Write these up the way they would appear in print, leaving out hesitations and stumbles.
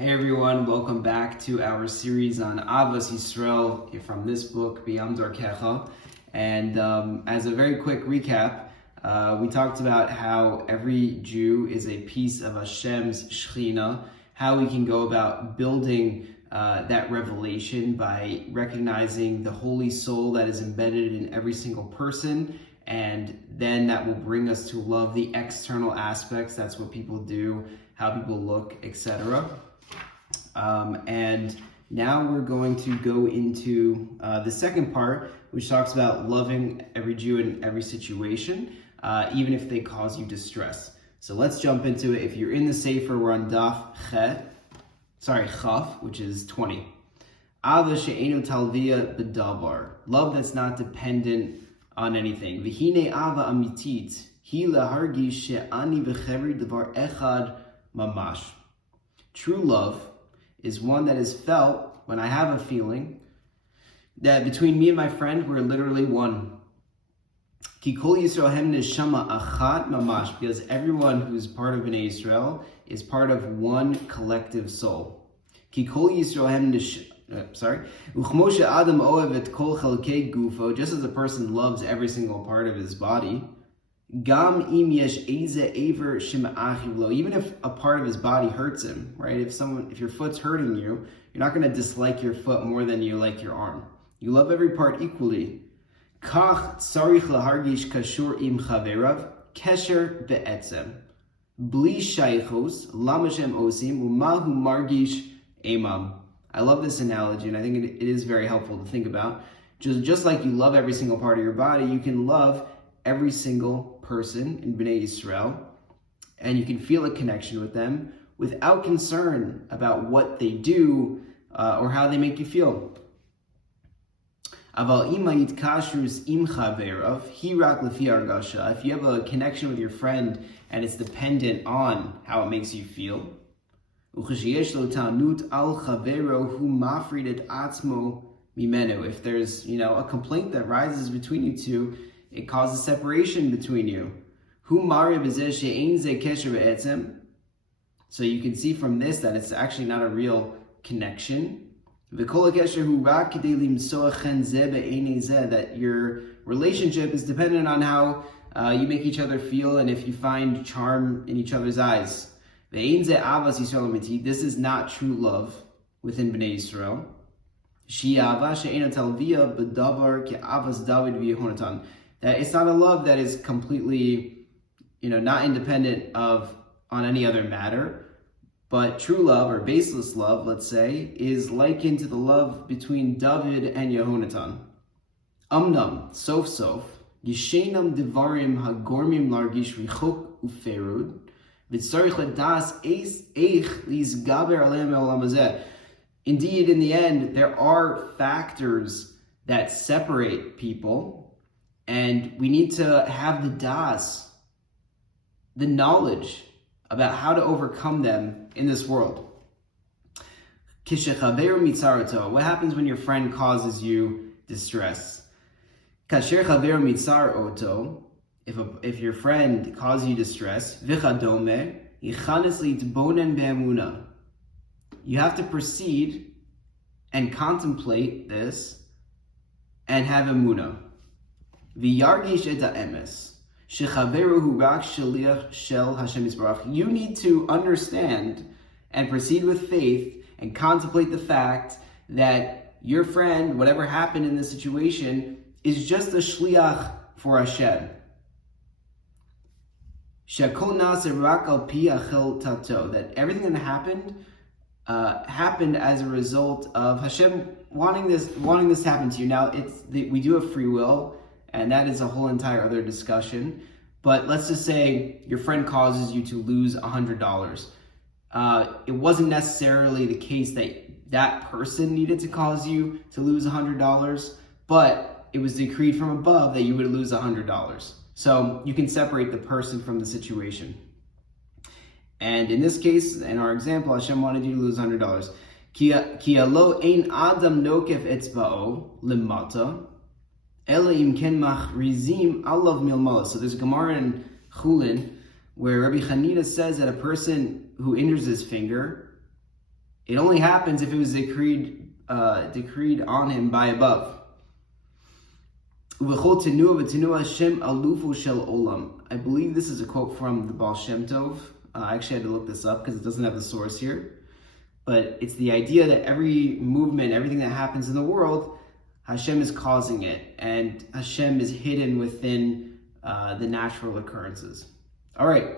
Hey everyone, welcome back to our series on Ahavas Yisrael from this book, B'Yam Darkecha. And as a very quick recap, we talked about how every Jew is a piece of Hashem's Shechina, how we can go about building that revelation by recognizing the holy soul that is embedded in every single person, and then that will bring us to love the external aspects. That's what people do, how people look, etc. And now we're going to go into the second part, which talks about loving every Jew in every situation, even if they cause you distress. So let's jump into it. If you're in the Sefer, we're on Chaf, which is 20. Ava she'enu talvia b'davar. Love that's not dependent on anything. V'hine ava amitit hi lahargish she'ani v'chevri davar echad mamash. True love is one that is felt when I have a feeling that between me and my friend, we're literally one. Ki kol Yisrael hem neshama achat mamash, because everyone who's part of B'nai Yisrael is part of one collective soul. Ki kol Yisrael hem uchmo she'adam ohev et kol chalkei gufo, just as a person loves every single part of his body, Gam im yesh eze aver shema'achiv lo. Even if a part of his body hurts him, right? If your foot's hurting you, you're not going to dislike your foot more than you like your arm. You love every part equally. Kach tzarich lahargish kashur im chaverav kesher be'etzem bli shaychos lamashem osim umahu margish emam. I love this analogy, and I think it is very helpful to think about. Just like you love every single part of your body, you can love every single person in B'nai Yisrael, and you can feel a connection with them without concern about what they do or how they make you feel. Aval ima yitkashrus im chaverav hirak lefi argasha. If you have a connection with your friend and it's dependent on how it makes you feel, uchashiyesh lo ta'anut al chavero hu mafrid et atzmo mimenu. If there's a complaint that rises between you two, it causes separation between you. So you can see from this that it's actually not a real connection. That your relationship is dependent on how you make each other feel and if you find charm in each other's eyes. This is not true love within B'nai Yisrael. That it's not a love that is completely, not independent on any other matter, but true love, or baseless love, let's say, is likened to the love between David and Yehonatan. Amnam, sof, yishenam devarim hagormim largish richok uferud, v'tzarich ladas eich lizgaber aleim e'olam hazeh. Indeed, in the end, there are factors that separate people, and we need to have the das, the knowledge about how to overcome them in this world. What happens when your friend causes you distress? If your friend causes you distress, you have to proceed and contemplate this and have emunah. V'yargish et ha'emes shechaveruhu rak shaliach shel Hashem Yisbarach. You need to understand and proceed with faith and contemplate the fact that your friend, whatever happened in this situation, is just a shliach for Hashem. Shekol na'aseh rak al pi achel tato. That everything that happened as a result of Hashem wanting this to happen to you. Now, we do have free will, and that is a whole entire other discussion. But let's just say your friend causes you to lose $100. It wasn't necessarily the case that person needed to cause you to lose $100, but it was decreed from above that you would lose $100. So you can separate the person from the situation. And in this case, in our example, Hashem wanted you to lose $100. Ki alo ein adam nokef etzba'o limata. So there's a Gemara in Chulin where Rabbi Chanina says that a person who injures his finger It only happens if it was decreed on him by above. I believe this is a quote from the Baal Shem Tov. I actually had to look this up because it doesn't have the source here. But it's the idea that every movement, everything that happens in the world, Hashem is causing it. And Hashem is hidden within the natural occurrences. All right.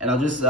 And I'll just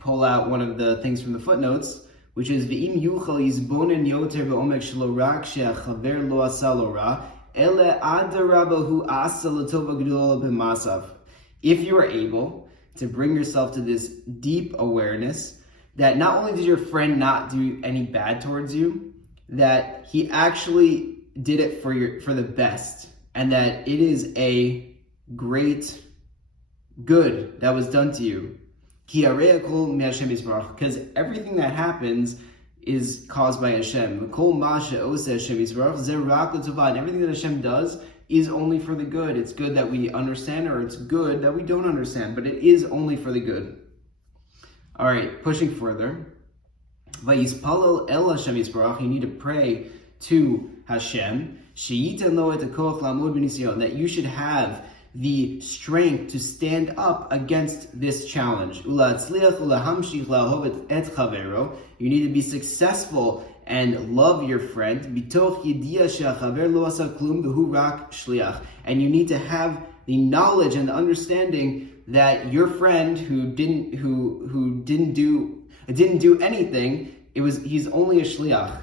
pull out one of the things from the footnotes, which is V'im yuchal yizbonen yoter v'omek shelo rak she'achaver lo asa lo ra, ele adarabah hu asa l'tova gdola b'masav. If you are able to bring yourself to this deep awareness that not only did your friend not do any bad towards you, that he actually did it for the best, and that it is a great good that was done to you. Because everything that happens is caused by Hashem. And everything that Hashem does is only for the good. It's good that we understand, or it's good that we don't understand, but it is only for the good. All right, pushing further. You need to pray to Hashem that you should have the strength to stand up against this challenge. You need to be successful and love your friend. And you need to have the knowledge and the understanding that your friend who didn't do anything, he's only a shliach.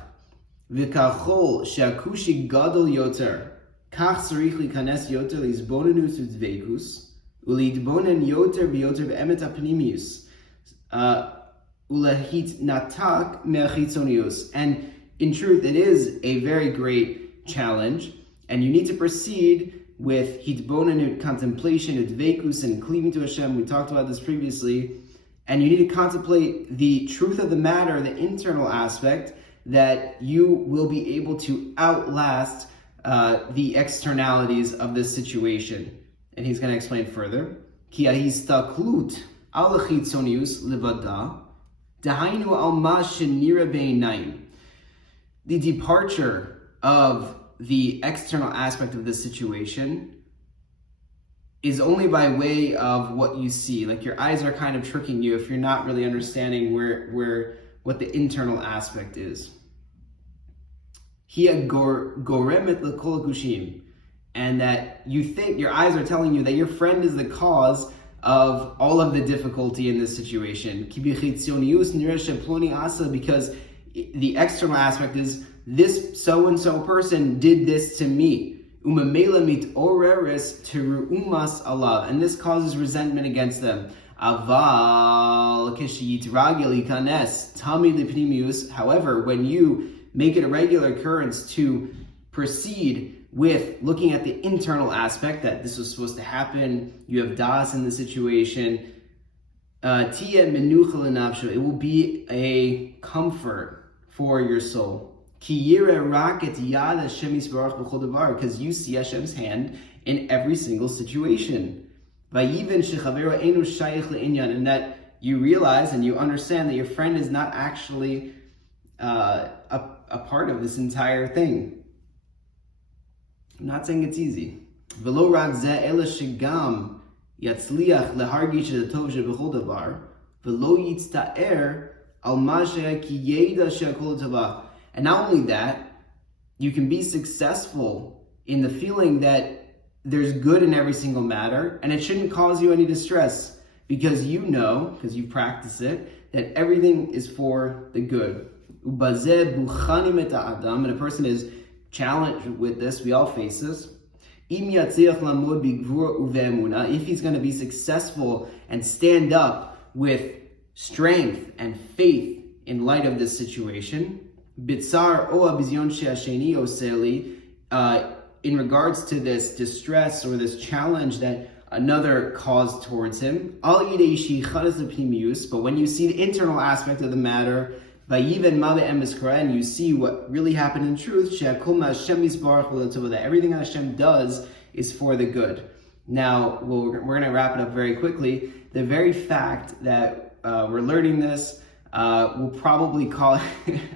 V'kachol she'akushi gadol yoter. Kach tzarich likanes yoter lizbonenus u'dveikus u'litbonen yoter v'yoter v'emet ha'pnimius u'lehit natak me'achitzonius. And in truth, it is a very great challenge, and you need to proceed with hitbonenut, contemplation, udveikus, and cleaving to Hashem. We talked about this previously. And you need to contemplate the truth of the matter, the internal aspect, that you will be able to outlast the externalities of this situation. And he's going to explain further. Ki ahistaklut al chitzonius levada dahainu al ma shenira beinayim. The departure of the external aspect of this situation is only by way of what you see. Like, your eyes are kind of tricking you if you're not really understanding what the internal aspect is. Hia goremet l'kol gushim, and that you think your eyes are telling you that your friend is the cause of all of the difficulty in this situation. Because the external aspect is, this so-and-so person did this to me. And this causes resentment against them. However, when you make it a regular occurrence to proceed with looking at the internal aspect, that this was supposed to happen, you have das in the situation, it will be a comfort for your soul. Because you see Hashem's hand in every single situation. And that you realize and you understand that your friend is not actually a part of this entire thing. I'm not saying it's easy. And not only that, you can be successful in the feeling that there's good in every single matter, and it shouldn't cause you any distress, because you know, because you practice it, that everything is for the good. And a person is challenged with this, we all face this. If he's going to be successful and stand up with strength and faith in light of this situation, in regards to this distress or this challenge that another caused towards him, but when you see the internal aspect of the matter, and you see what really happened in truth, that everything Hashem does is for the good. Now, we're going to wrap it up very quickly. The very fact that we're learning this will probably cause,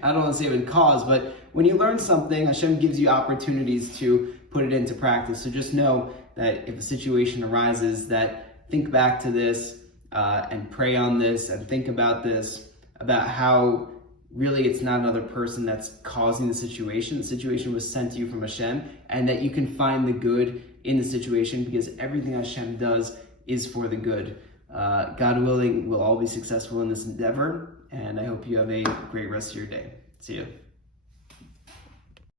I don't want to say it would cause, but when you learn something, Hashem gives you opportunities to put it into practice. So just know that if a situation arises, that think back to this and pray on this and think about this, about how really it's not another person that's causing the situation. The situation was sent to you from Hashem, and that you can find the good in the situation, because everything Hashem does is for the good. God willing, we'll all be successful in this endeavor, and I hope you have a great rest of your day. See you.